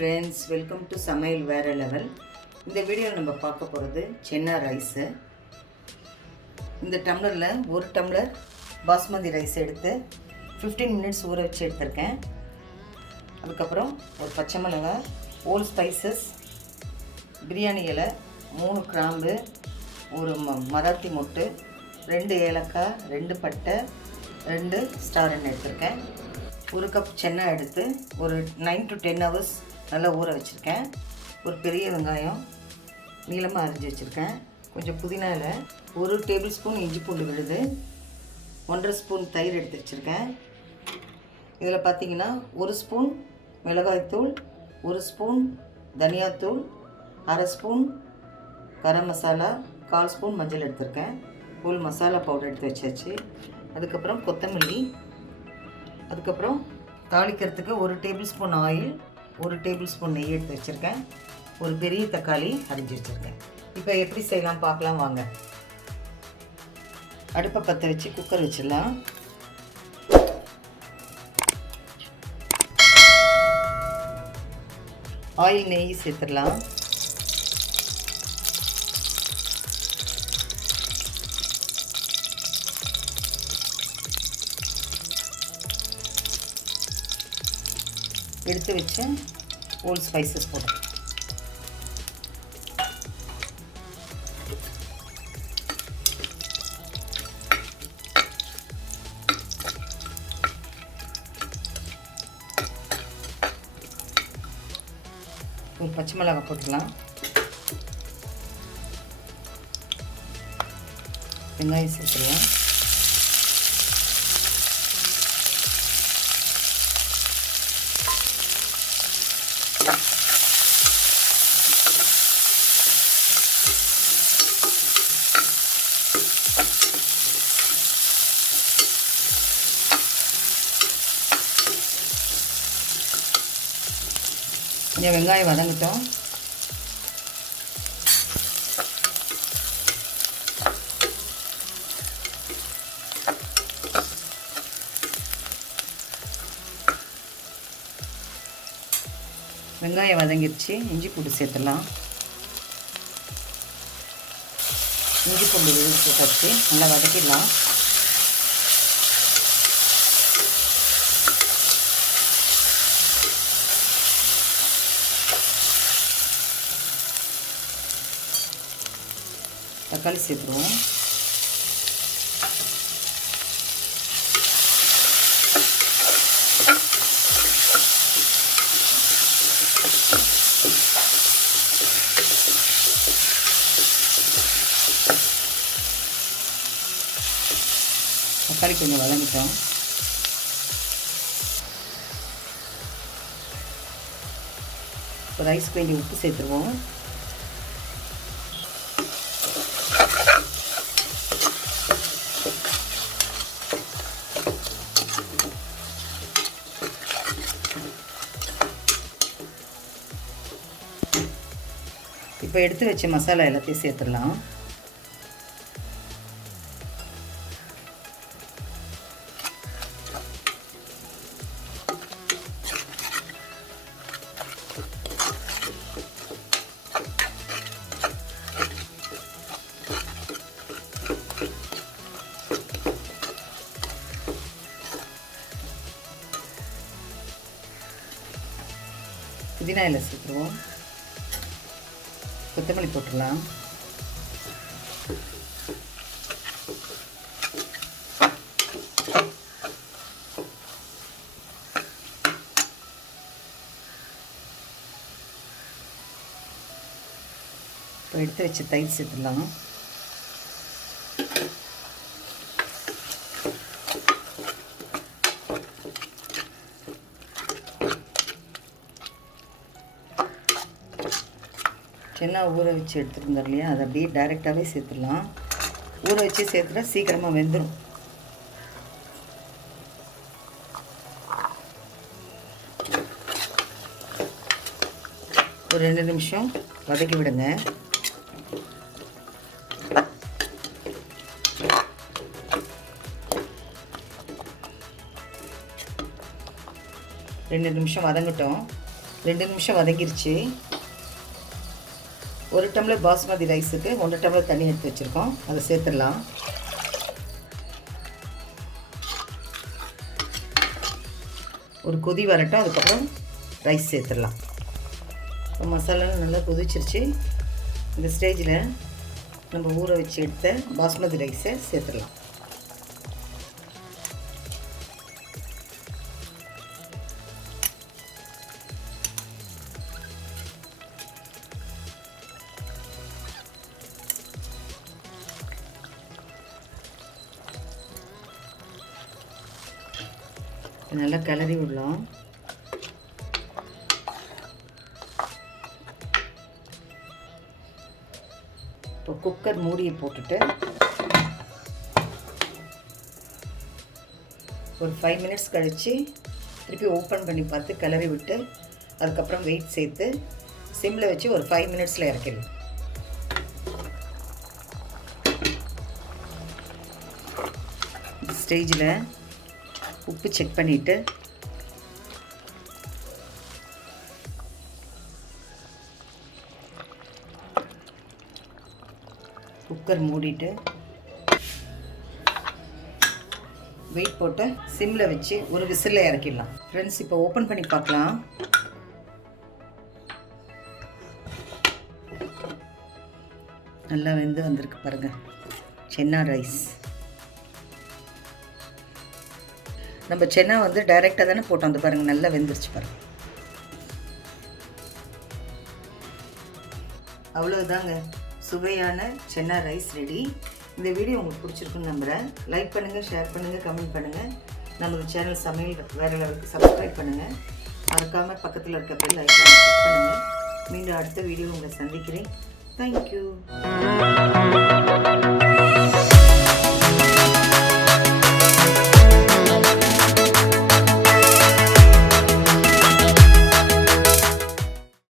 friends, welcome to Samayal Vera Level. இந்த வீடியோவில் நம்ம பார்க்க போகிறது சென்னா ரைஸு. இந்த டம்ளரில் ஒரு டம்ளர் பாஸ்மதி ரைஸ் எடுத்து 15 மினிட்ஸ் ஊற வச்சு எடுத்திருக்கேன். அதுக்கப்புறம் ஒரு பச்சை மிளகாய், ஹோல் ஸ்பைசஸ், பிரியாணி இலை, 3 கிராம்பு, ஒரு மராத்தி மொட்டு, 2 ஏலக்காய், 2 பட்டை, 2 ஸ்டார் எண்ணெய் எடுத்திருக்கேன். ஒரு கப் சென்னா எடுத்து ஒரு 9 to 10 hours நல்லா ஊற வச்சுருக்கேன். ஒரு பெரிய வெங்காயம் நீளமாக அரிஞ்சு வச்சுருக்கேன். கொஞ்சம் புதினா இலை, 1 டேபிள் ஸ்பூன் இஞ்சி பூண்டு விழுது, 1.5 ஸ்பூன் தயிர் எடுத்து வச்சுருக்கேன். இதில் பார்த்திங்கன்னா 1 ஸ்பூன் மிளகாய்த்தூள், 1 ஸ்பூன் தனியாத்தூள், 1/2 ஸ்பூன் கரம் மசாலா, 1/4 ஸ்பூன் மஞ்சள் எடுத்திருக்கேன். ஃபுல் மசாலா பவுடர் எடுத்து வச்சாச்சு. அதுக்கப்புறம் கொத்தமல்லி, அதுக்கப்புறம் தாளிக்கிறதுக்கு 1 table spoon oil, 1 table spoon நெய் எடுத்து வச்சுருக்கேன். ஒரு பெரிய தக்காளி அரிஞ்சு வச்சுருக்கேன். இப்போ எப்படி செய்யலாம் பார்க்கலாம் வாங்க. அடுப்பை பற்ற வச்சு குக்கர் வச்சிடலாம். ஆயில் நெய் சேர்த்துடலாம். எடுத்து வச்சு ஹோல் ஸ்பைசஸ் போடுறேன். ஒரு பச்சை மிளகாய் போட்டுக்கலாம். வெங்காயம் சேர்த்துக்கலாம். கொஞ்சம் வெங்காயம் வதங்கட்டும். வெங்காயம் வதங்கிடுச்சு. இஞ்சி பூண்டு சேர்த்துடலாம். இஞ்சி பூண்டு விழுந்து வச்சு நல்லா வதக்கிடலாம். தக்காளி சேர்த்துருவோம். தக்காளி கொஞ்சம் வதங்கிட்டோம். ரைஸ் கொஞ்சம் உப்பு சேர்த்துருவோம். இப்போ எடுத்து வச்ச மசாலா எல்லாத்தையும் சேர்த்துடலாம். புதினா இலை சேர்த்துருவோம். கொத்தமல்லி போட்டுடலாம். இப்போ எடுத்து வச்சு தயிர் சேர்த்துடலாம். சென்னா ஊற வச்சு எடுத்துருந்தோம் இல்லையா, அதை அப்படியே டைரெக்டாகவே சேர்த்துடலாம். ஊற வச்சு சேர்த்துட்டா சீக்கிரமாக வெந்துடும். ஒரு 2 நிமிஷம் வதக்கி விடுங்க. ரெண்டு நிமிஷம் வதங்கட்டும். 2 நிமிஷம் வதங்கிருச்சு. 1 டம்ளர் பாஸ்மதி ரைஸுக்கு 1 டம்ளர் தண்ணி எடுத்து வச்சுருக்கோம். அதை சேர்த்துடலாம். ஒரு கொதி வரட்டும். அதுக்கப்புறம் ரைஸ் சேர்த்துடலாம். இப்போ மசாலாலாம் நல்லா கொதிச்சிருச்சு. இந்த ஸ்டேஜில் நம்ம ஊற வச்சு எடுத்த பாஸ்மதி ரைஸை சேர்த்துடலாம். நல்லா கிளறி விடலாம். இப்போ குக்கர் மூடியை போட்டுட்டு ஒரு 5 மினிட்ஸ் கழித்து திருப்பி ஓப்பன் பண்ணி பார்த்து கிளறி விட்டு அதுக்கப்புறம் வெயிட் சேர்த்து சிம்மில் வச்சு ஒரு 5 மினிட்ஸில் இறக்கிடலாம். ஸ்டேஜில் உப்பு செக் பண்ணிவிட்டு குக்கர் மூடிட்டு வெயிட் போட்டு சிம்மில் வச்சு ஒரு விசிலில் இறக்கிடலாம். ஃப்ரெண்ட்ஸ், இப்போ ஓப்பன் பண்ணி பார்க்கலாம். நல்லா வெந்து வந்திருக்கு பாருங்கள். சென்னா ரைஸ். நம்ம சென்னா வந்து டைரெக்டாக தானே போட்டோம். வந்து பாருங்கள், நல்லா வெந்துருச்சு பாருங்கள். அவ்வளோதாங்க, சுவையான சென்னா ரைஸ் ரெடி. இந்த வீடியோ உங்களுக்கு பிடிச்சிருக்குன்னு நம்புகிறேன். லைக் பண்ணுங்கள், ஷேர் பண்ணுங்கள், கமெண்ட் பண்ணுங்கள். நம்ம சேனல் சமையல் வேறு லெவலுக்கு சப்ஸ்கிரைப் பண்ணுங்கள். மறக்காமல் பக்கத்தில் இருக்க பெல் ஐக்கானை கிளிக் பண்ணுங்கள். மீண்டும் அடுத்த வீடியோ உங்களை சந்திக்கிறேன். தேங்க்யூ.